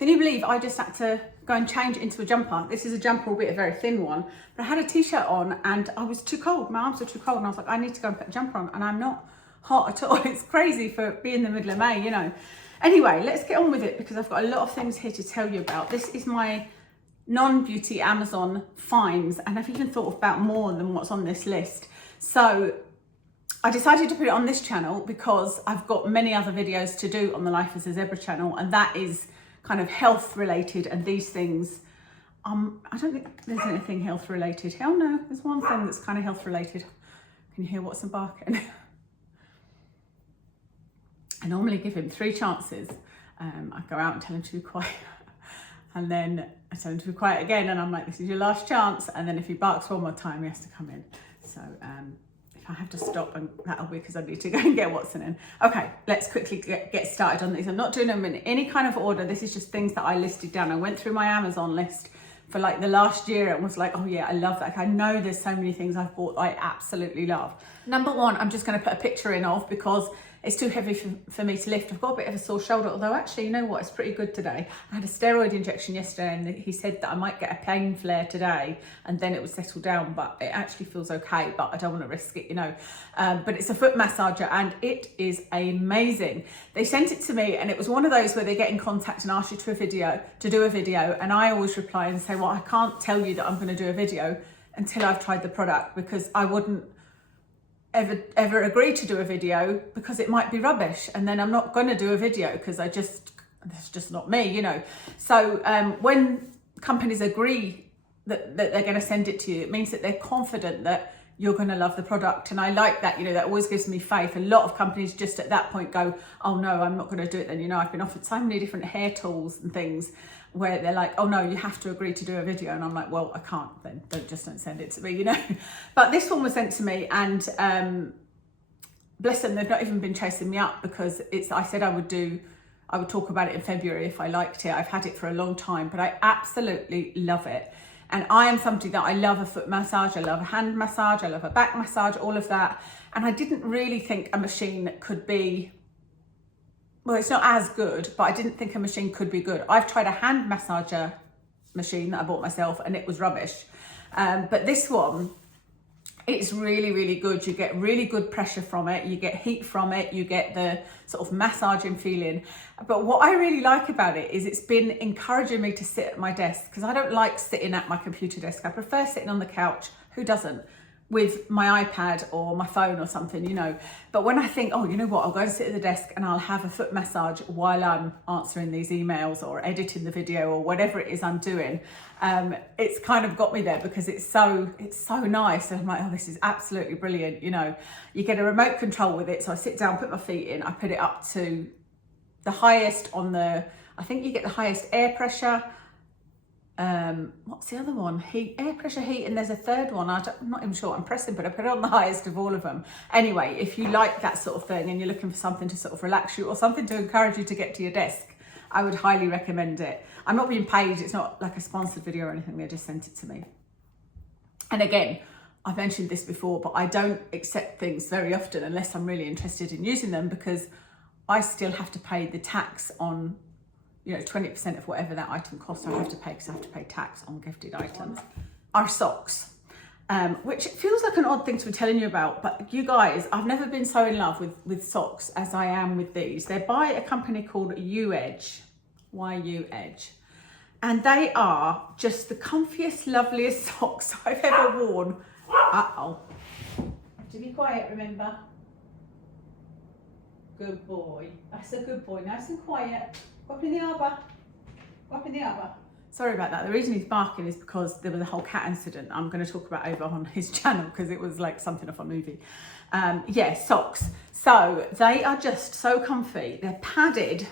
Can you believe I just had to go and change into a jumper? This is a jumper, albeit a very thin one, but I had a t-shirt on and I was too cold. My arms were too cold and I was like, I need to go and put a jumper on, and I'm not hot at all. It's crazy for being the middle of May, you know. Anyway, let's get on with it because I've got a lot of things here to tell you about. This is my non-beauty Amazon finds, and I've even thought about more than what's on this list. So I decided to put it on this channel because I've got many other videos to do on the Life as a Zebra channel, and that is kind of health related, and these things, I don't think there's anything health related. Hell no, there's one thing that's kind of health related. Can you hear Watson barking? I normally give him 3 chances. I go out and tell him to be quiet, and then I tell him to be quiet again, and I'm like, this is your last chance, and then if he barks one more time, he has to come in. So if I have to stop, and that'll be because I need to go and get Watson in. Okay, let's quickly get started on these. I'm not doing them in any kind of order. This is just things that I listed down. I went through my Amazon list for like the last year and was like, oh yeah, I love that. I know there's so many things I've bought that I absolutely love. Number one, I'm just going to put a picture in of because it's too heavy for me to lift. I've got a bit of a sore shoulder, although actually, you know what, it's pretty good today. I had a steroid injection yesterday and he said that I might get a pain flare today and then it would settle down, but it actually feels okay, but I don't want to risk it, you know. But it's a foot massager and it is amazing. They sent it to me and it was one of those where they get in contact and ask you to do a video, and I always reply and say, well, I can't tell you that I'm going to do a video until I've tried the product, because I wouldn't ever agree to do a video because it might be rubbish, and then I'm not going to do a video because that's just not me, you know. So when companies agree that they're going to send it to you, it means that they're confident that you're going to love the product, and I like that, you know. That always gives me faith. A lot of companies just at that point go, oh no, I'm not going to do it then, you know. I've been offered so many different hair tools and things where they're like, oh no, you have to agree to do a video, and I'm like, well, I can't, then don't send it to me, you know. But this one was sent to me, and bless them, they've not even been chasing me up because I said I would talk about it in February if I liked it. I've had it for a long time, but I absolutely love it. And I am somebody that I love a foot massage, I love a hand massage, I love a back massage, all of that. And I didn't really think a machine could be, well, it's not as good, but I didn't think a machine could be good. I've tried a hand massager machine that I bought myself and it was rubbish. But this one, it's really, really good. You get really good pressure from it. You get heat from it. You get the sort of massaging feeling. But what I really like about it is it's been encouraging me to sit at my desk, because I don't like sitting at my computer desk. I prefer sitting on the couch. Who doesn't? With my iPad or my phone or something, you know. But when I think, oh, you know what, I'll go and sit at the desk and I'll have a foot massage while I'm answering these emails or editing the video or whatever it is I'm doing, it's kind of got me there because it's so nice. And I'm like, oh, this is absolutely brilliant, you know. You get a remote control with it. So I sit down, put my feet in, I put it up to the highest on the, I think you get the highest air pressure. What's the other one? Air pressure, heat, and there's a third one. I'm not even sure what I'm pressing, but I put it on the highest of all of them. Anyway, if you like that sort of thing and you're looking for something to sort of relax you or something to encourage you to get to your desk, I would highly recommend it. I'm not being paid. It's not like a sponsored video or anything. They just sent it to me. And again, I've mentioned this before, but I don't accept things very often unless I'm really interested in using them, because I still have to pay the tax on, you know, 20% of whatever that item costs. I have to pay because I have to pay tax on gifted items. Our socks, which feels like an odd thing to be telling you about, but you guys, I've never been so in love with socks as I am with these. They're by a company called U-Edge, Y-U-Edge, and they are just the comfiest, loveliest socks I've ever worn. Uh-oh. To be quiet, remember? Good boy. That's a good boy. Nice and quiet. Up in the arbour. Up in the arbour. Sorry about that. The reason he's barking is because there was a whole cat incident I'm going to talk about over on his channel, because it was like something off a movie. Yeah, socks. So they are just so comfy. They're padded.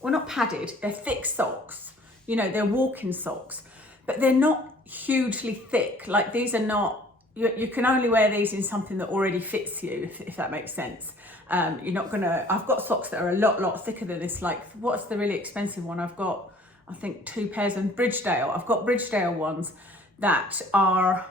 Well, not padded. They're thick socks. You know, they're walking socks. But they're not hugely thick. Like, these are not... You can only wear these in something that already fits you, if that makes sense. You're not gonna, I've got socks that are a lot thicker than this. Like, what's the really expensive one? I've got, I think, 2 pairs of Bridgedale. I've got Bridgedale ones that are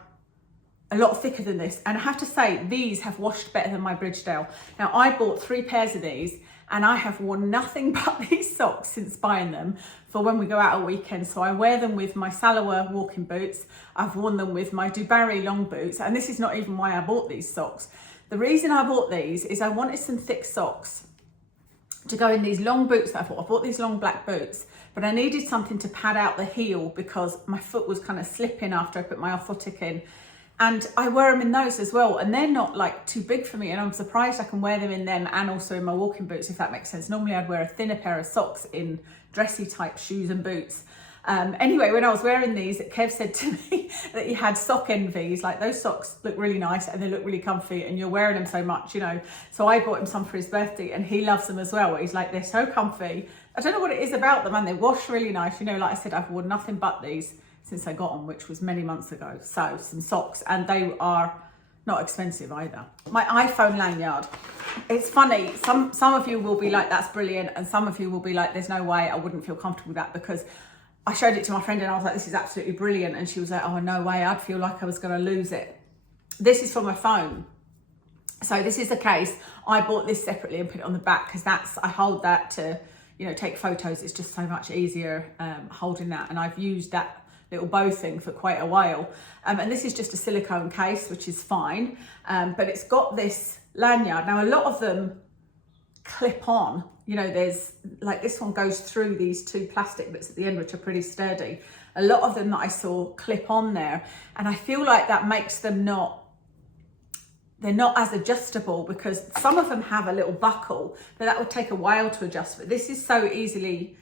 a lot thicker than this. And I have to say, these have washed better than my Bridgedale. Now, I bought 3 pairs of these And I have worn nothing but these socks since buying them for when we go out on weekends. So I wear them with my Stila walking boots. I've worn them with my Dubarry long boots. And this is not even why I bought these socks. The reason I bought these is I wanted some thick socks to go in these long boots that I bought these long black boots, but I needed something to pad out the heel because my foot was kind of slipping after I put my orthotic in. And I wear them in those as well, and they're not like too big for me, and I'm surprised I can wear them in them and also in my walking boots, if that makes sense. Normally I'd wear a thinner pair of socks in dressy type shoes and boots. Anyway, when I was wearing these, Kev said to me that he had sock envies, like those socks look really nice and they look really comfy and you're wearing them so much, you know. So I bought him some for his birthday and he loves them as well. He's like, they're so comfy. I don't know what it is about them, and they wash really nice. You know, like I said, I've worn nothing but these since I got them, which was many months ago. So some socks, and they are not expensive either. My iPhone lanyard. It's funny, some of you will be like, that's brilliant, and some of you will be like, there's no way I wouldn't feel comfortable with that, because I showed it to my friend and I was like, this is absolutely brilliant. And she was like, oh, no way, I'd feel like I was going to lose it. This is for my phone. So this is the case. I bought this separately and put it on the back because I hold that to, you know, take photos. It's just so much easier holding that. And I've used that little bow thing for quite a while. And this is just a silicone case, which is fine. But it's got this lanyard. Now, a lot of them clip on. You know, there's like this one goes through these two plastic bits at the end, which are pretty sturdy. A lot of them that I saw clip on there. And I feel like that makes them they're not as adjustable, because some of them have a little buckle, but that would take a while to adjust. But this is so easily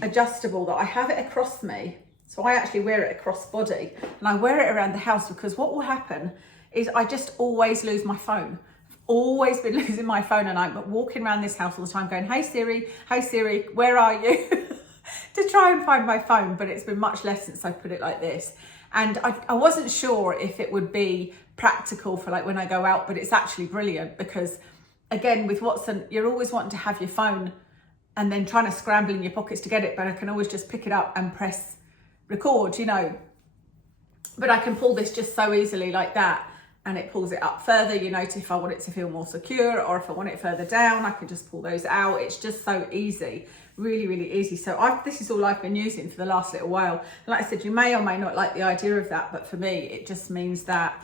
adjustable that I have it across me. So I actually wear it across body, and I wear it around the house, because what will happen is I just always lose my phone. Always been losing my phone, and I'm walking around this house all the time going, hey Siri, where are you? to try and find my phone, but it's been much less since I put it like this. And I wasn't sure if it would be practical for like when I go out, but it's actually brilliant, because again, with Watson, you're always wanting to have your phone and then trying to scramble in your pockets to get it, but I can always just pick it up and press record, you know. But I can pull this just so easily like that, and it pulls it up further, you know, if I want it to feel more secure, or if I want it further down, I can just pull those out. It's just so easy, really, really easy. So this is all I've been using for the last little while. And like I said, you may or may not like the idea of that, but for me, it just means that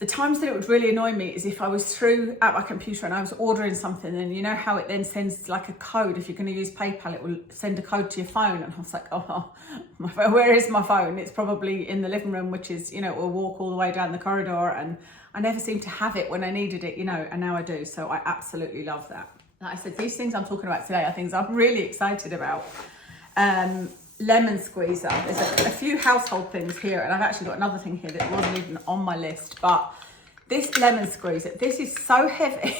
the times that it would really annoy me is if I was through at my computer and I was ordering something, and you know how it then sends like a code. If you're going to use PayPal, it will send a code to your phone. And I was like, oh, my phone, where is my phone? It's probably in the living room, which is, you know, we'll walk all the way down the corridor, and I never seem to have it when I needed it, you know, and now I do. So I absolutely love that. Like I said, these things I'm talking about today are things I'm really excited about. Lemon squeezer. There's a few household things here, and I've actually got another thing here that wasn't even on my list, but this lemon squeezer, this is so heavy.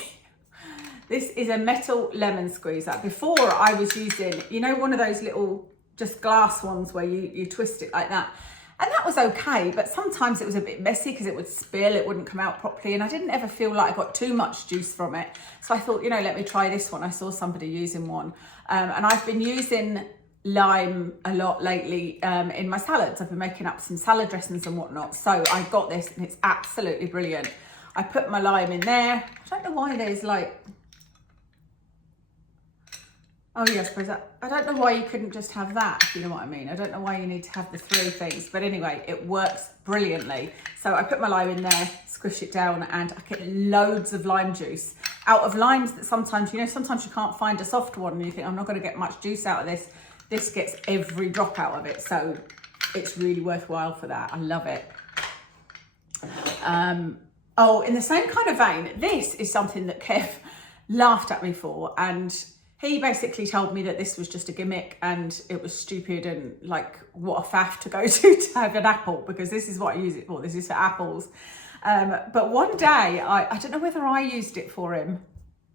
This is a metal lemon squeezer. Before I was using, you know, one of those little just glass ones where you twist it like that. And that was okay, but sometimes it was a bit messy because it would spill, it wouldn't come out properly, and I didn't ever feel like I got too much juice from it. So I thought, you know, let me try this one. I saw somebody using one, and I've been using lime a lot lately in my salads. I've been making up some salad dressings and whatnot. So I got this, and it's absolutely brilliant. I put my lime in there. I don't know why there's like, oh yes, I don't know why you couldn't just have that, if you know what I mean. I don't know why you need to have the three things, but anyway, it works brilliantly. So I put my lime in there, squish it down, and I get loads of lime juice out of limes that sometimes, you know, sometimes you can't find a soft one and you think, I'm not going to get much juice out of this. This gets every drop out of it, so it's really worthwhile for that. I love it. Oh, in the same kind of vein, this is something that Kev laughed at me for, and he basically told me that this was just a gimmick and it was stupid and like what a faff to go to have an apple, because this is what I use it for. This is for apples. But one day, I don't know whether I used it for him.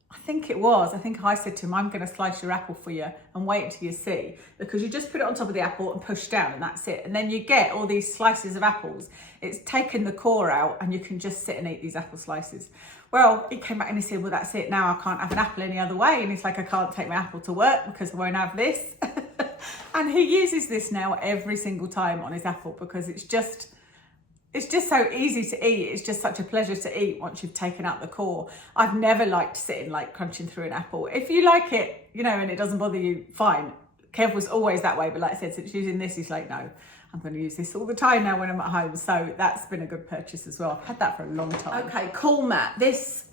I think it was. I think I said to him, I'm going to slice your apple for you and wait until you see, because you just put it on top of the apple and push down and that's it. And then you get all these slices of apples. It's taken the core out and you can just sit and eat these apple slices. Well, he came back and he said, well, that's it. Now I can't have an apple any other way. And he's like, I can't take my apple to work because I won't have this. And he uses this now every single time on his apple, because it's just it's just so easy to eat. It's just such a pleasure to eat once you've taken out the core. I've never liked sitting like crunching through an apple. If you like it, you know, and it doesn't bother you, fine. Kev was always that way, but like I said, since using this, he's like, no, I'm going to use this all the time now when I'm at home. So that's been a good purchase as well. I've had that for a long time. Okay, Cool Mat. This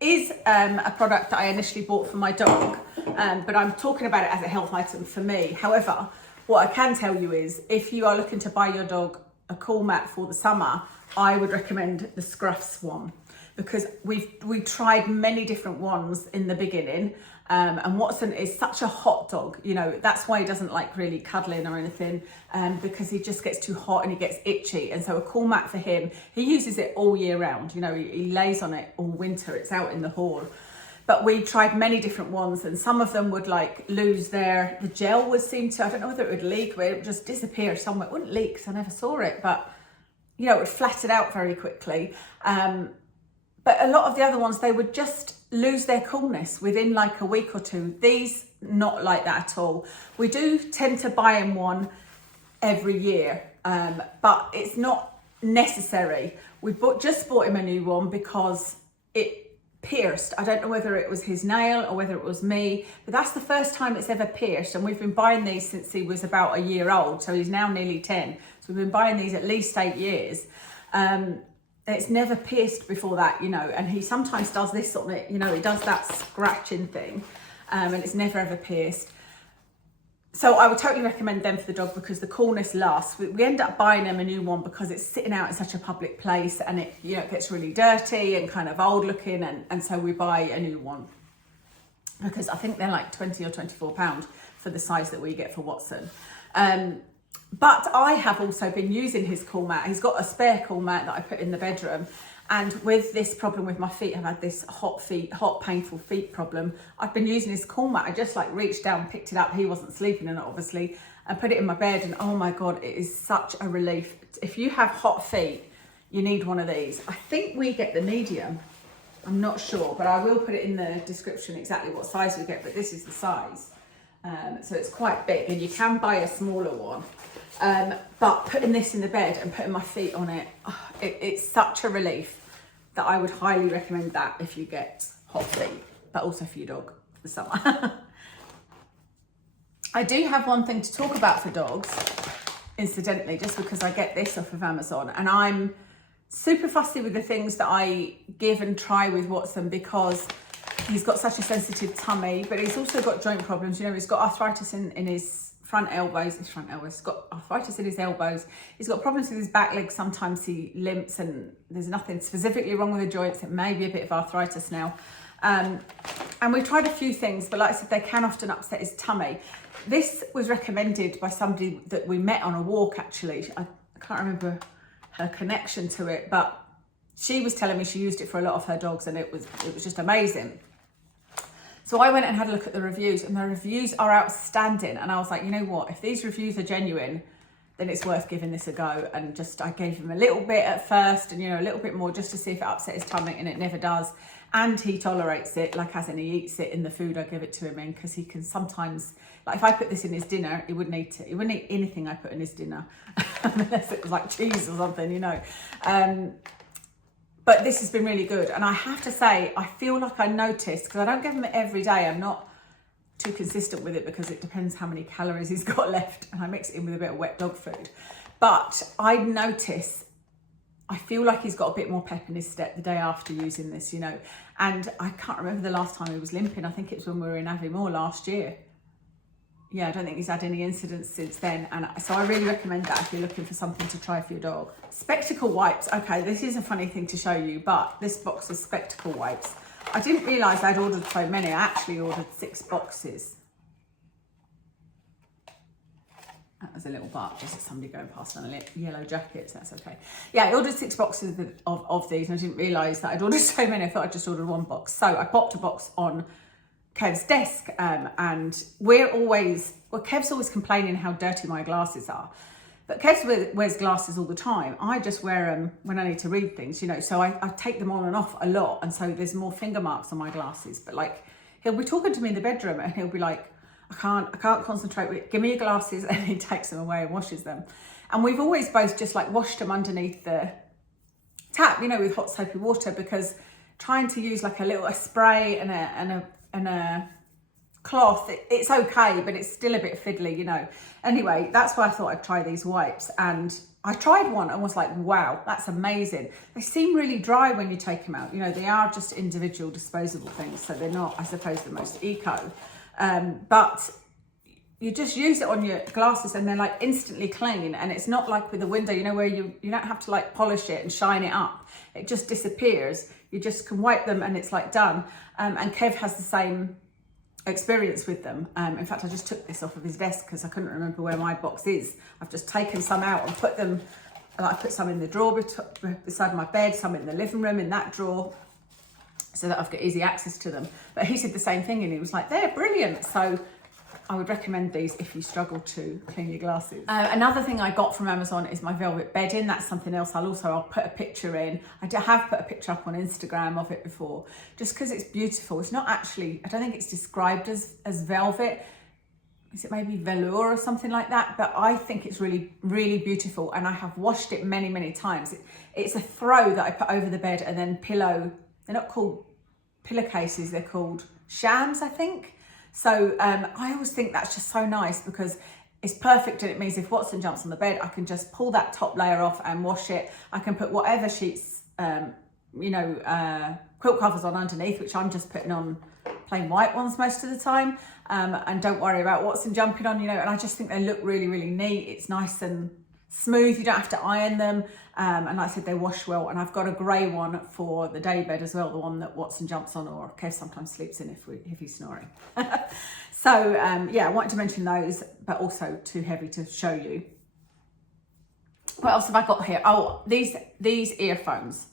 is a product that I initially bought for my dog, but I'm talking about it as a health item for me. However, what I can tell you is if you are looking to buy your dog a Cool Mat for the summer, I would recommend the Scruffs one, because we tried many different ones in the beginning, and Watson is such a hot dog, you know, that's why he doesn't like really cuddling or anything, because he just gets too hot and he gets itchy. And so a Cool Mat for him, he uses it all year round, you know, he lays on it all winter, it's out in the hall. But we tried many different ones, and some of them would like lose the gel would seem to, I don't know whether it would leak, but it would just disappear somewhere. It wouldn't leak because I never saw it, but you know, it would flatten out very quickly. But a lot of the other ones, they would just lose their coolness within like a week or two. These, not like that at all. We do tend to buy him one every year, but it's not necessary. We just bought him a new one because it pierced. I don't know whether it was his nail or whether it was me, but that's the first time it's ever pierced, and we've been buying these since he was about a year old, so he's now nearly 10, so we've been buying these at least 8 years. It's never pierced before that, you know, and he sometimes does this on it, you know, he does that scratching thing, and it's never ever pierced. So I would totally recommend them for the dog because the coolness lasts. We end up buying them a new one because it's sitting out in such a public place, and it, you know, it gets really dirty and kind of old looking, and so we buy a new one because I think they're like £20 or £24 for the size that we get for Watson. But I have also been using his Cool Mat. He's got a spare Cool Mat that I put in the bedroom. And with this problem with my feet, I've had this hot painful feet problem. I've been using his Cool Mat. I just like reached down, picked it up. He wasn't sleeping in it, obviously, and put it in my bed. And oh my God, it is such a relief. If you have hot feet, you need one of these. I think we get the medium. I'm not sure, but I will put it in the description exactly what size we get, but this is the size. So it's quite big, and you can buy a smaller one. But putting this in the bed and putting my feet on it, it's such a relief that I would highly recommend that if you get hot feet, but also for your dog for the summer. I do have one thing to talk about for dogs, incidentally, just because I get this off of Amazon, and I'm super fussy with the things that I give and try with Watson because he's got such a sensitive tummy, but he's also got joint problems. You know, he's got arthritis in his front elbows, he's got arthritis in his elbows, he's got problems with his back legs, sometimes he limps, and there's nothing specifically wrong with the joints, it may be a bit of arthritis now. And we've tried a few things, but like I said, they can often upset his tummy. This was recommended by somebody that we met on a walk, actually. I can't remember her connection to it, but she was telling me she used it for a lot of her dogs, and it was just amazing. So I went and had a look at the reviews, and the reviews are outstanding. And I was like, you know what, if these reviews are genuine, then it's worth giving this a go. And just, I gave him a little bit at first, and, you know, a little bit more just to see if it upset his stomach, and it never does. And he tolerates it, like as in he eats it in the food I give it to him in, because he can sometimes, like if I put this in his dinner, he wouldn't eat it. He wouldn't eat anything I put in his dinner, unless it was like cheese or something, you know. But this has been really good. And I have to say, I feel like I noticed, because I don't give him it every day. I'm not too consistent with it because it depends how many calories he's got left. And I mix it in with a bit of wet dog food. But I notice, I feel like he's got a bit more pep in his step the day after using this, you know. And I can't remember the last time he was limping. I think it was when we were in Aviemore last year. Yeah, I don't think he's had any incidents since then. And so I really recommend that if you're looking for something to try for your dog. Spectacle wipes. Okay, this is a funny thing to show you, but this box is spectacle wipes. I didn't realise I'd ordered so many. I actually ordered 6 boxes. That was a little bark, just as somebody going past on a yellow jacket, so that's okay. Yeah, I ordered 6 boxes of these, and I didn't realise that I'd ordered so many. I thought I'd just ordered 1 box. So I popped a box on Kev's desk, and Kev's always complaining how dirty my glasses are, but Kev wears glasses all the time. I just wear them when I need to read things, you know, so I take them on and off a lot, and so there's more finger marks on my glasses. But like, he'll be talking to me in the bedroom and he'll be like, I can't concentrate, give me your glasses, and he takes them away and washes them. And we've always both just like washed them underneath the tap, you know, with hot soapy water, because trying to use like a spray and a cloth, it's okay, but it's still a bit fiddly, you know. Anyway, that's why I thought I'd try these wipes, and I tried one and was like, wow, that's amazing. They seem really dry when you take them out. You know, they are just individual disposable things, so they're not, I suppose, the most eco. But you just use it on your glasses and they're like instantly clean. And it's not like with a window, you know, where you don't have to like polish it and shine it up. It just disappears. You just can wipe them and it's like done. And Kev has the same experience with them. In fact, I just took this off of his desk because I couldn't remember where my box is. I've just taken some out and put them, like I put some in the drawer beside my bed, some in the living room in that drawer, so that I've got easy access to them. But he said the same thing and he was like, they're brilliant. So I would recommend these if you struggle to clean your glasses. Another thing I got from Amazon is my velvet bedding. That's something else I'll put a picture in. I have put a picture up on Instagram of it before, just because it's beautiful. It's not actually, I don't think it's described as velvet. Is it maybe velour or something like that? But I think it's really, really beautiful. And I have washed it many, many times. It's a throw that I put over the bed and then pillow. They're not called pillowcases, they're called shams, I think. So I always think that's just so nice because it's perfect, and it means if Watson jumps on the bed, I can just pull that top layer off and wash it. I can put whatever sheets, quilt covers on underneath, which I'm just putting on plain white ones most of the time, and don't worry about Watson jumping on, you know. And I just think they look really, really neat. It's nice and smooth. You don't have to iron them. And like I said, they wash well. And I've got a grey one for the day bed as well, the one that Watson jumps on, or Kev sometimes sleeps in if he's snoring. So yeah, I wanted to mention those, but also too heavy to show you. What else have I got here? Oh, these earphones.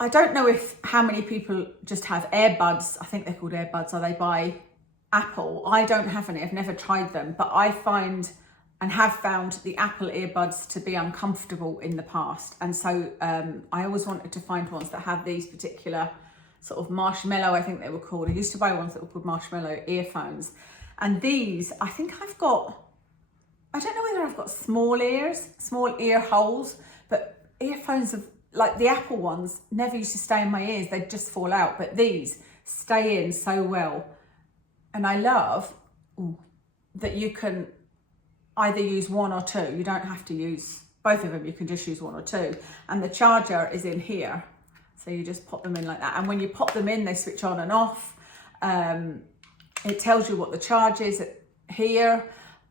I don't know how many people just have earbuds. I think they're called earbuds, or they buy Apple. I don't have any. I've never tried them, but I find and have found the Apple earbuds to be uncomfortable in the past. And so I always wanted to find ones that have these particular sort of marshmallow, I think they were called. I used to buy ones that were called marshmallow earphones. And these, I think I don't know whether I've got small ear holes, but earphones of, like the Apple ones, never used to stay in my ears. They'd just fall out. But these stay in so well. And I love that you can either use one or two. You don't have to use both of them. You can just use one or two. And the charger is in here. So you just pop them in like that. And when you pop them in, they switch on and off. It tells you what the charge is here.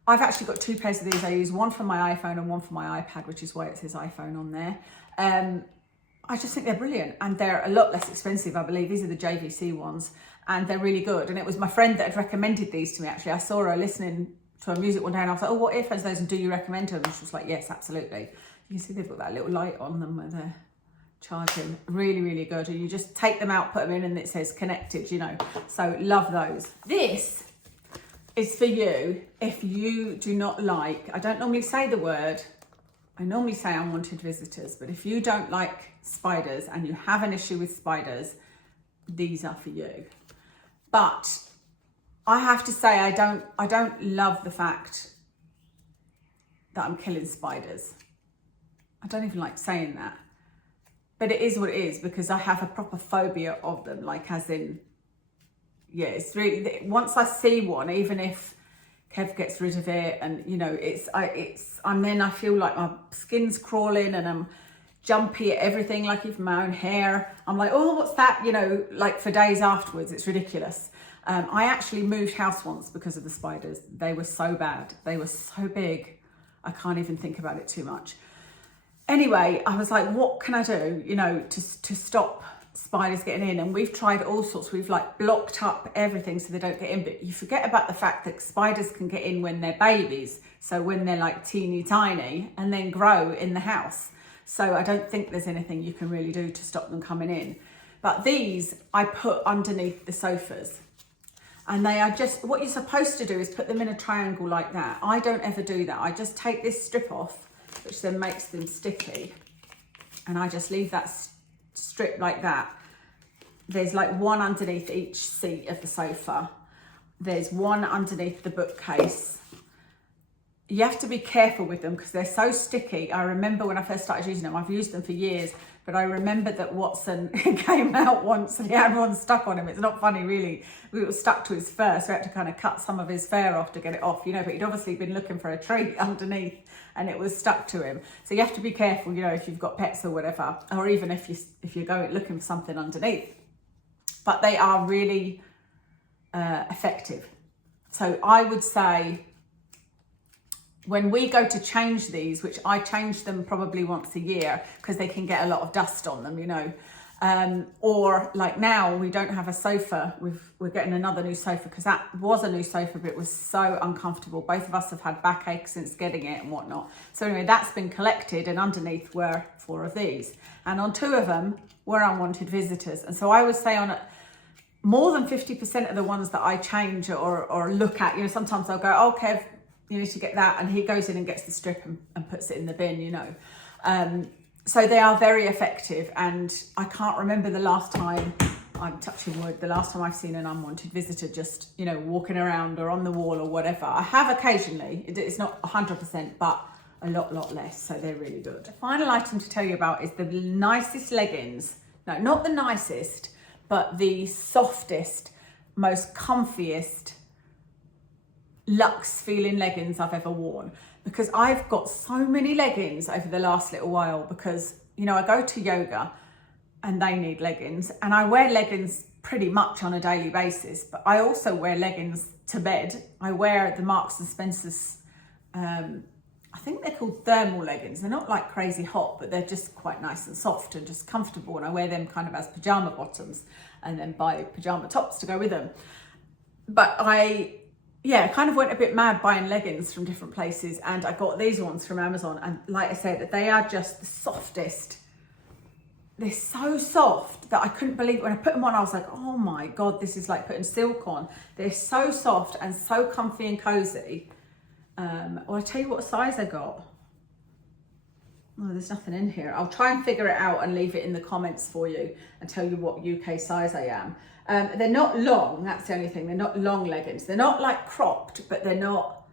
I've actually got two pairs of these. I use one for my iPhone and one for my iPad, which is why it says iPhone on there. I just think they're brilliant, and they're a lot less expensive, I believe. These are the JVC ones, and they're really good. And it was my friend that had recommended these to me, actually. I saw her listening to her music one day and I was like, oh, what earphones are those, and do you recommend them? And she was like, yes, absolutely. You can see they've got that little light on them where they're charging. Really, really good. And you just take them out, put them in, and it says connected, you know. So love those. This is for you if you do not like, I don't normally say the word, I normally say unwanted visitors, but if you don't like spiders and you have an issue with spiders, these are for you. But I have to say, I don't love the fact that I'm killing spiders. I don't even like saying that, but it is what it is, because I have a proper phobia of them, like as in, yeah, it's really, once I see one, even if Kev gets rid of it, and you know, then I feel like my skin's crawling and I'm jumpy at everything, like even my own hair. I'm like, oh, what's that? You know, like for days afterwards. It's ridiculous. I actually moved house once because of the spiders. They were so bad. They were so big. I can't even think about it too much. Anyway, I was like, what can I do, you know, to stop spiders getting in? And we've tried all sorts. We've like blocked up everything so they don't get in, but you forget about the fact that spiders can get in when they're babies, so when they're like teeny tiny, and then grow in the house. So I don't think there's anything you can really do to stop them coming in. But these I put underneath the sofas, and they are just, what you're supposed to do is put them in a triangle like that. I don't ever do that. I just take this strip off, which then makes them sticky, and I just leave that strip like that. There's like one underneath each seat of the sofa. There's one underneath the bookcase. you have to be careful with them because they're so sticky. I remember when I first started using them, I've used them for years, but I remember that Watson came out once and he had one stuck on him. It's not funny really. It was stuck to his fur, so we had to kind of cut some of his fur off to get it off, you know, but he'd obviously been looking for a treat underneath and it was stuck to him. So you have to be careful, you know, if you've got pets or whatever, or even if you're going looking for something underneath. But they are really effective. So I would say when we go to change these, which I change them probably once a year because they can get a lot of dust on them, you know, or like now we don't have a sofa. We're getting another new sofa because that was a new sofa, but it was so uncomfortable. Both of us have had backache since getting it and whatnot. So anyway, that's been collected, and underneath were 4 of these, and on 2 of them were unwanted visitors. And so I would say on more than 50% of the ones that I change or look at, you know, sometimes I'll go, oh, Kev, you need to get that, and he goes in and gets the strip and puts it in the bin, you know. So they are very effective, and I can't remember the last time, I'm touching wood, the last time I've seen an unwanted visitor just, you know, walking around or on the wall or whatever. I have occasionally, it's not 100%, but a lot less, so they're really good. The final item to tell you about is the nicest leggings. No, not the nicest, but the softest, most comfiest, luxe feeling leggings I've ever worn, because I've got so many leggings over the last little while because, you know, I go to yoga and they need leggings, and I wear leggings pretty much on a daily basis, but I also wear leggings to bed. I wear the Marks and Spencer's, I think they're called thermal leggings. They're not like crazy hot, but they're just quite nice and soft and just comfortable, and I wear them kind of as pajama bottoms and then buy pajama tops to go with them. But I kind of went a bit mad buying leggings from different places, and I got these ones from Amazon, and like I said, they are just the softest. They're so soft that I couldn't believe it. When I put them on, I was like, oh my God, this is like putting silk on. They're so soft and so comfy and cozy. Well, I'll tell you what size I got. Oh, there's nothing in here. I'll try and figure it out and leave it in the comments for you and tell you what UK size I am. They're not long, that's the only thing. They're not long leggings. They're not like cropped, but they're not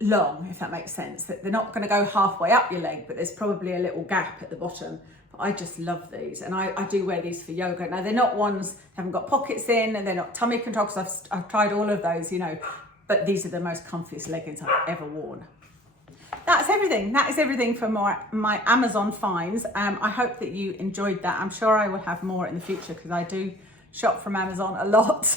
long, if that makes sense. They're not going to go halfway up your leg, but there's probably a little gap at the bottom. But I just love these, and I do wear these for yoga. Now, they're not ones that haven't got pockets in, and they're not tummy control, because I've tried all of those, you know, but these are the most comfiest leggings I've ever worn. That's everything. That is everything for my Amazon finds. I hope that you enjoyed that. I'm sure I will have more in the future because I do shop from Amazon a lot.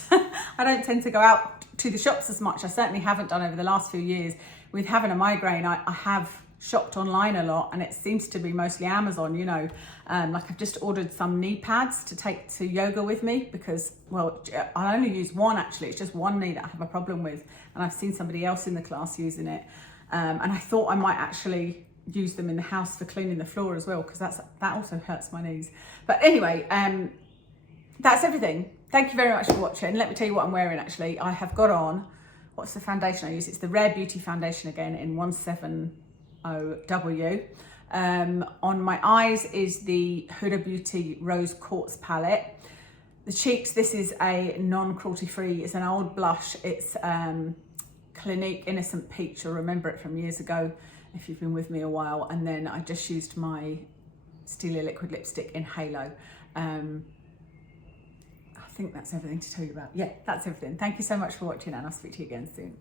I don't tend to go out to the shops as much. I certainly haven't done over the last few years. With having a migraine, I have shopped online a lot, and it seems to be mostly Amazon, you know. Like I've just ordered some knee pads to take to yoga with me because, well, I only use one actually. It's just one knee that I have a problem with, and I've seen somebody else in the class using it. And I thought I might actually use them in the house for cleaning the floor as well, because that also hurts my knees. But anyway, that's everything. Thank you very much for watching. Let me tell you what I'm wearing actually. I have got on, what's the foundation I use? It's the Rare Beauty foundation again in 170W. On my eyes is the Huda Beauty Rose Quartz palette. The cheeks, this is a non-cruelty free, it's an old blush. It's Clinique Innocent Peach. You'll remember it from years ago if you've been with me a while. And then I just used my Stila liquid lipstick in Halo. I think that's everything to tell you about. Yeah, that's everything. Thank you so much for watching, and I'll speak to you again soon.